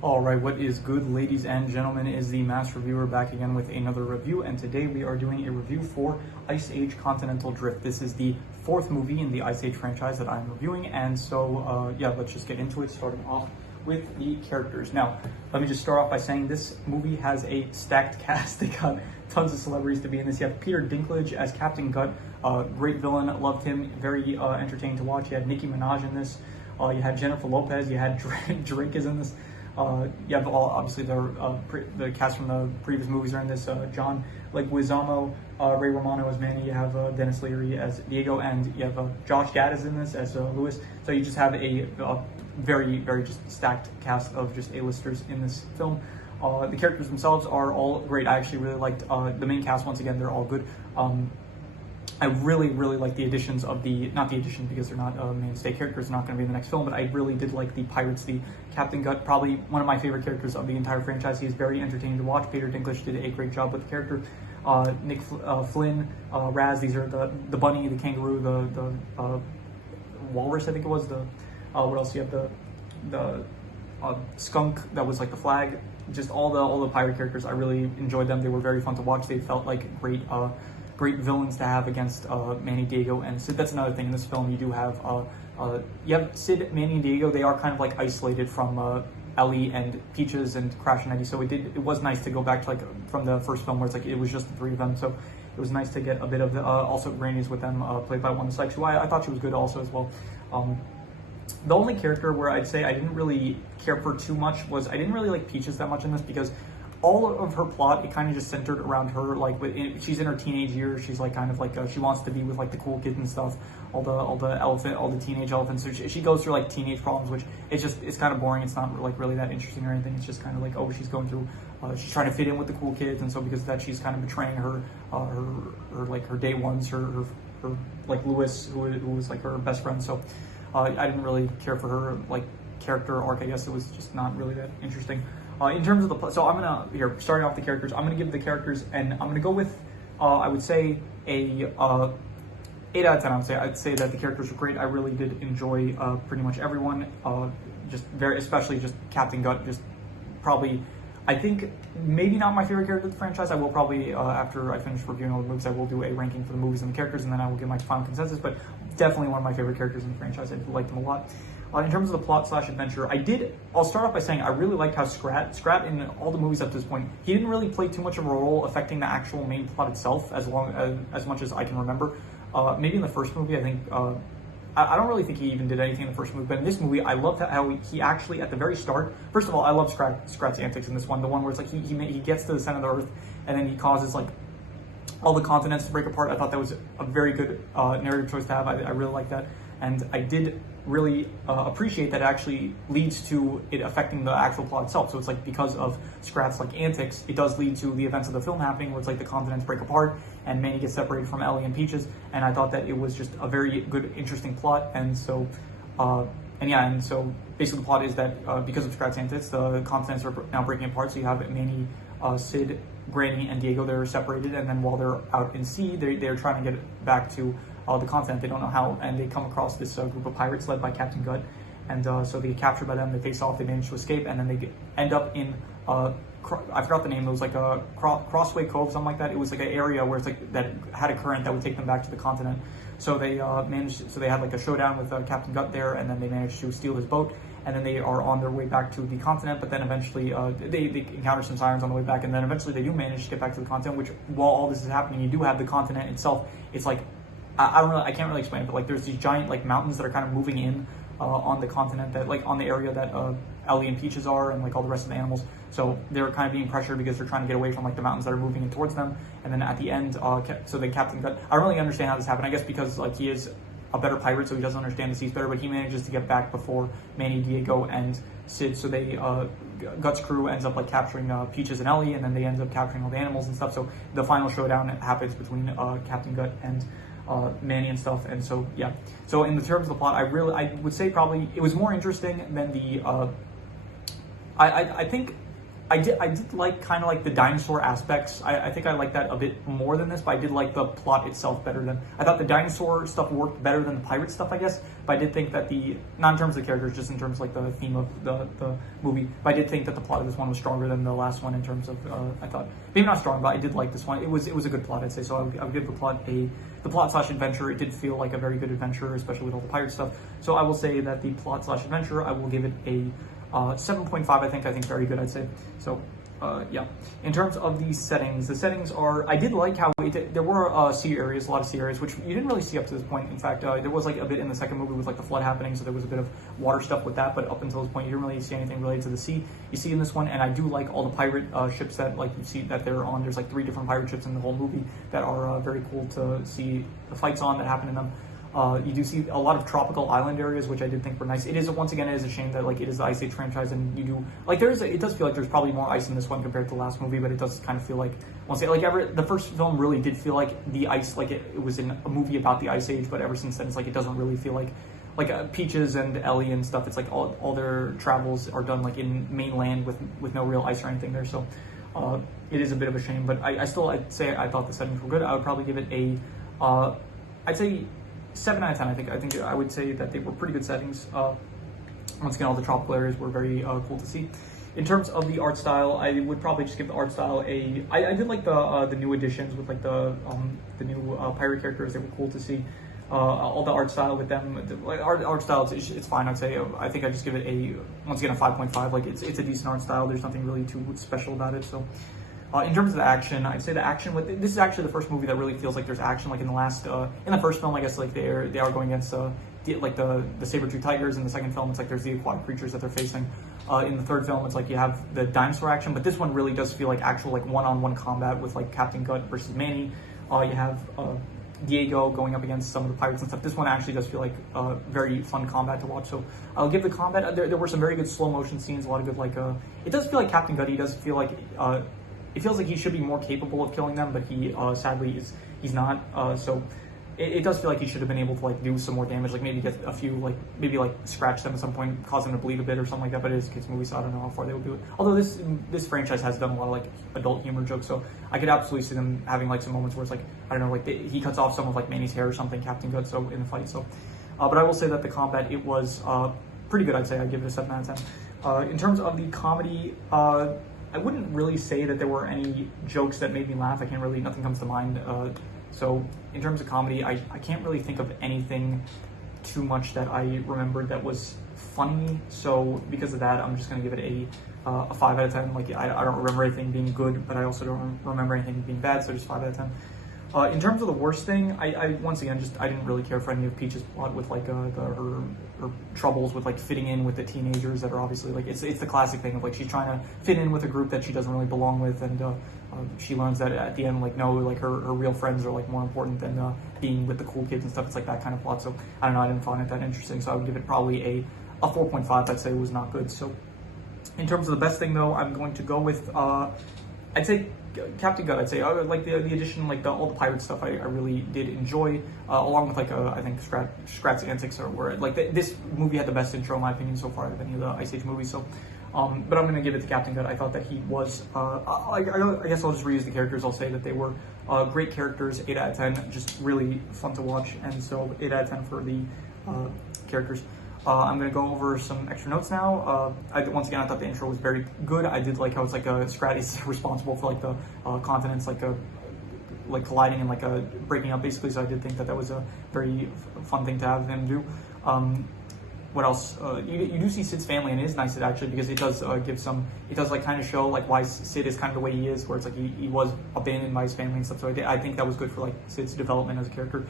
All right, what is good, ladies and gentlemen, is the Mass Reviewer back again with another review, and today we are doing a review for Ice Age Continental Drift. This is the fourth movie in the Ice Age franchise that I'm reviewing, and so, yeah, let's just get into it, starting off with the characters. Now, let me just start off by saying this movie has a stacked cast. They got tons of celebrities to be in this. You have Peter Dinklage as Captain Gut, great villain, loved him, very entertaining to watch. You had Nicki Minaj in this. You had Jennifer Lopez, you had Drake is in this. You have obviously the cast from the previous movies are in this. John Leguizamo, Ray Romano as Manny. You have Dennis Leary as Diego, and you have Josh Gad is in this as Lewis. So you just have a very just stacked cast of just A-listers in this film. The characters themselves are all great. I actually really liked the main cast. Once again, they're all good. I really like the additions of not the additions because they're not mainstay characters, not going to be in the next film, but I really did like the pirates, the Captain Gut, probably one of my favorite characters of the entire franchise. He's very entertaining to watch. Peter Dinklage did a great job with the character. Nick Flynn, Raz, these are the bunny, the kangaroo, the walrus, I think it was, what else? You have the skunk that was like the flag. Just all the pirate characters, I really enjoyed them. They were very fun to watch. They felt like great villains to have against Manny, Diego, and Sid. That's another thing in this film. You do have Sid, Manny, and Diego. They are kind of like isolated from Ellie and Peaches and Crash and Eddie. So it was nice to go back to like from the first film where it's like it was just the three of them. So it was nice to get a bit of also Granny's with them, played by Wanda Sykes, who I thought she was good also as well. The only character where I'd say I didn't really care for too much was I didn't really like Peaches that much in this, because all of her plot, it kind of just centered around her, like she's in her teenage years. She's like kind of like she wants to be with like the cool kids and stuff. All the teenage elephants. So she goes through like teenage problems, which it's kind of boring. It's not like really that interesting or anything. It's just kind of like, oh, she's going through, she's trying to fit in with the cool kids, and so because of that, she's kind of betraying her like her day ones, her like Lewis, who was like her best friend. So I didn't really care for her like character arc. I guess it was just not really that interesting. In terms of the, so I'm gonna starting off the characters. I'm gonna give the characters, and I'm gonna go with, I would say a 8 out of 10. I'd say that the characters were great. I really did enjoy pretty much everyone. Especially just Captain Gut. Just probably, I think maybe not my favorite character of the franchise. I will probably after I finish reviewing all the movies, I will do a ranking for the movies and the characters, and then I will give my final consensus. But definitely one of my favorite characters in the franchise. I like them a lot. In terms of the plot / adventure, I'll start off by saying I really liked how Scrat in all the movies up to this point, he didn't really play too much of a role affecting the actual main plot itself as much as I can remember. Maybe in the first movie, I think, I don't really think he even did anything in the first movie, but in this movie, I loved how he actually, at the very start, first of all, I love Scrat's antics in this one, the one where it's like he gets to the center of the earth, and then he causes like all the continents to break apart. I thought that was a very good narrative choice to have. I really like that. And I did really appreciate that it actually leads to it affecting the actual plot itself. So it's like because of Scrat's like antics, it does lead to the events of the film happening, where it's like the continents break apart and Manny gets separated from Ellie and Peaches. And I thought that it was just a very good, interesting plot. And so, and so basically the plot is that because of Scrat's antics, the continents are now breaking apart. So you have Manny, Sid, Granny, and Diego. They're separated, and then while they're out in sea, they're trying to get back to the continent. They don't know how, and they come across this group of pirates led by Captain Gut, and so they get captured by them. They face off. They manage to escape, and then they end up in I forgot the name. It was like a Crossway Cove, something like that. It was like an area where it's like that had a current that would take them back to the continent. So they managed. So they had like a showdown with Captain Gut there, and then they managed to steal his boat. And then they are on their way back to the continent, but then eventually they encounter some sirens on the way back, and then eventually they do manage to get back to the continent, which while all this is happening, you do have the continent itself. It's like, I can't really explain it, but like there's these giant like mountains that are kind of moving in on the continent, that like on the area that Ellie and Peaches are, and like all the rest of the animals. So they're kind of being pressured because they're trying to get away from like the mountains that are moving in towards them. And then at the end, so the Captain Gut, I don't really understand how this happened. I guess because like he is a better pirate, so he doesn't understand the seas better, but he manages to get back before Manny, Diego, and Sid. So they Gut's crew ends up like capturing Peaches and Ellie, and then they end up capturing all the animals and stuff. So the final showdown happens between Captain Gut and Manny and stuff. And so yeah, so in the terms of the plot, I would say probably it was more interesting than the I think I did like kind of like the dinosaur aspects. I think I like that a bit more than this, but I did like the plot itself better than, I thought the dinosaur stuff worked better than the pirate stuff, I guess. But I did think that not in terms of the characters, just in terms of like the theme of the movie. But I did think that the plot of this one was stronger than the last one in terms of, I thought, maybe not strong, but I did like this one. It was a good plot, I'd say. So I would give the plot / adventure. It did feel like a very good adventure, especially with all the pirate stuff. So I will say that the plot / adventure, I will give it a 7.5. I think very good, I'd say. So yeah, in terms of the settings are, I did like how there were sea areas, a lot of sea areas, which you didn't really see up to this point. In fact, there was like a bit in the second movie with like the flood happening, so there was a bit of water stuff with that, but up until this point you didn't really see anything related to the sea. You see in this one, and I do like all the pirate ships that like you see that they're on. There's like 3 different pirate ships in the whole movie that are very cool to see the fights on that happen in them. You do see a lot of tropical island areas, which I did think were nice. It is, once again, it is a shame that like it is the Ice Age franchise, and you do like it does feel like there's probably more ice in this one compared to the last movie, but it does kind of feel like, once again, like the first film really did feel like the ice, like it was in a movie about the Ice Age, but ever since then it's like it doesn't really feel like Peaches and Ellie and stuff. It's like all their travels are done like in mainland with no real ice or anything there. So it is a bit of a shame, but I'd say I thought the settings were good. I would probably give it a I'd say 7 out of 10. I think I would say that they were pretty good settings. Once again, all the tropical areas were very cool to see. In terms of the art style, I would probably just give the art style a. I did like the new additions with like the new pirate characters. They were cool to see. All the art style with them, art style, it's fine. I'd say I think I just give it once again a 5.5. Like it's a decent art style. There's nothing really too special about it. So. In terms of the action, I'd say the action this is actually the first movie that really feels like there's action. Like in the first film, I guess like they are going against the saber-tooth tigers. In the second film, it's like there's the aquatic creatures that they're facing. In the third film, it's like you have the dinosaur action, but this one really does feel like actual like one-on-one combat with like Captain Gut versus Manny. You have Diego going up against some of the pirates and stuff. This one actually does feel like very fun combat to watch. So I'll give the combat. There were some very good slow motion scenes. A lot of good like it does feel like Captain Gut. He does feel like. It feels like he should be more capable of killing them, but he sadly he's not. So it does feel like he should have been able to like do some more damage, like maybe get a few, like maybe like scratch them at some point, cause them to bleed a bit or something like that. But it is a kids movie, so I don't know how far they would do it. Although this franchise has done a lot of like adult humor jokes, so I could absolutely see them having like some moments where it's like, I don't know, like he cuts off some of like Manny's hair or something, Captain Gut, so in the fight. So, but I will say that the combat, it was pretty good. I'd say I'd give it a 7 out of 10. In terms of the comedy, I wouldn't really say that there were any jokes that made me laugh. Nothing comes to mind. So in terms of comedy, I can't really think of anything too much that I remembered that was funny. So because of that, I'm just gonna give it a 5 out of 10. Like I don't remember anything being good, but I also don't remember anything being bad. So just 5 out of 10. In terms of the worst thing, I once again I didn't really care for any of Peach's plot with like her troubles with like fitting in with the teenagers that are obviously like it's the classic thing of like she's trying to fit in with a group that she doesn't really belong with, and she learns that at the end like no, like her real friends are like more important than being with the cool kids and stuff. It's like that kind of plot. So I don't know, I didn't find it that interesting. So I would give it probably a 4.5. I'd say it was not good. So in terms of the best thing though, I'm going to go with I'd say Captain Gut. I'd say like the addition, like all the pirate stuff, I really did enjoy, along with like I think Scrat's antics were like this movie had the best intro in my opinion so far out of any of the Ice Age movies. So, but I'm gonna give it to Captain Gut. I thought that he was. I guess I'll just reuse the characters. I'll say that they were great characters. 8 out of 10, just really fun to watch, and so 8 out of 10 for the characters. I'm going to go over some extra notes now. Once again, I thought the intro was very good. I did like how it's like Scrat is responsible for like the continents like colliding and like breaking up basically. So I did think that was a very fun thing to have him do. What else? You do see Sid's family, and it is nice actually because it does it does like kind of show like why Sid is kind of the way he is, where it's like he was abandoned by his family and stuff. So I think that was good for like Sid's development as a character.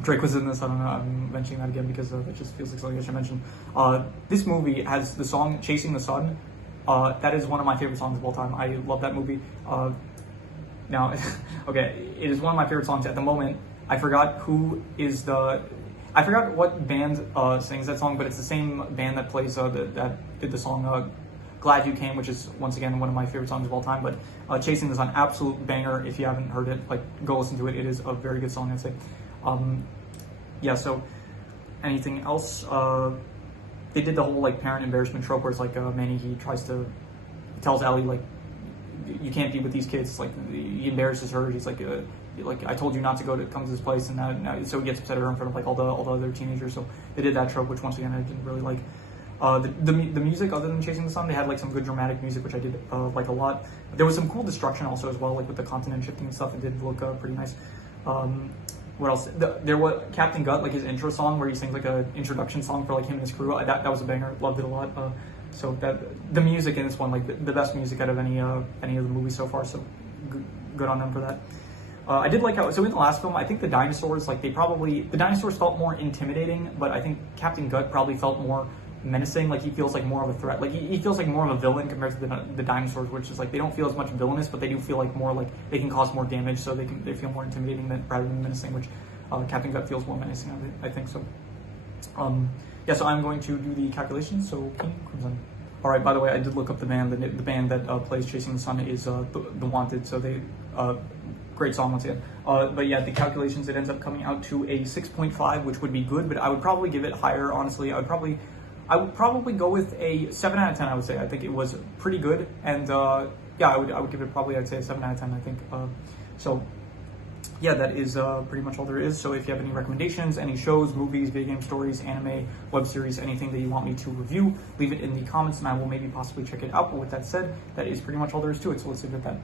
Drake was in this. I don't know. I'm mentioning that again because it just feels like something I should mention. This movie has the song "Chasing the Sun." That is one of my favorite songs of all time. I love that movie. Now, okay, it is one of my favorite songs at the moment. I forgot what band sings that song, but it's the same band that plays that did the song "Glad You Came," which is once again one of my favorite songs of all time. But "Chasing the Sun," absolute banger. If you haven't heard it, like go listen to it. It is a very good song, I'd say. Yeah, so anything else? They did the whole like parent embarrassment trope where it's like Manny, he tries to tells Ellie like, you can't be with these kids. Like he embarrasses her. He's like I told you not to come to this place, and now so he gets upset at her in front of like all the other teenagers. So they did that trope, which once again I didn't really like. The music, other than Chasing the Sun, they had like some good dramatic music, which I did like a lot. There was some cool destruction also as well, like with the continent shifting and stuff. It did look pretty nice. What else? There was Captain Gut, like his intro song where he sings like a introduction song for like him and his crew. That was a banger. Loved it a lot. So that the music in this one, like the best music out of any of the movies so far. So good on them for that. I did like how, so in the last film, I think the dinosaurs, like the dinosaurs felt more intimidating, but I think Captain Gut probably felt more menacing. Like he feels like more of a threat. Like he feels like more of a villain compared to the dinosaurs, which is like they don't feel as much villainous, but they do feel like more like they can cause more damage, so they feel more intimidating rather than menacing, which Captain Gut feels more menacing. I think so. Yeah, so I'm going to do the calculations. So King Crimson. All right. By the way, I did look up the band. The band that plays Chasing the Sun is the Wanted. So they great song once again. But yeah, the calculations, it ends up coming out to a 6.5, which would be good, but I would probably give it higher. Honestly, I would probably go with a 7 out of 10. I would say I think it was pretty good, and yeah, I would give it probably, I'd say a 7 out of 10. I think so. Yeah, that is pretty much all there is. So if you have any recommendations, any shows, movies, video game stories, anime, web series, anything that you want me to review, leave it in the comments and I will maybe possibly check it out. But with that said, that is pretty much all there is to it. So let's leave it at that.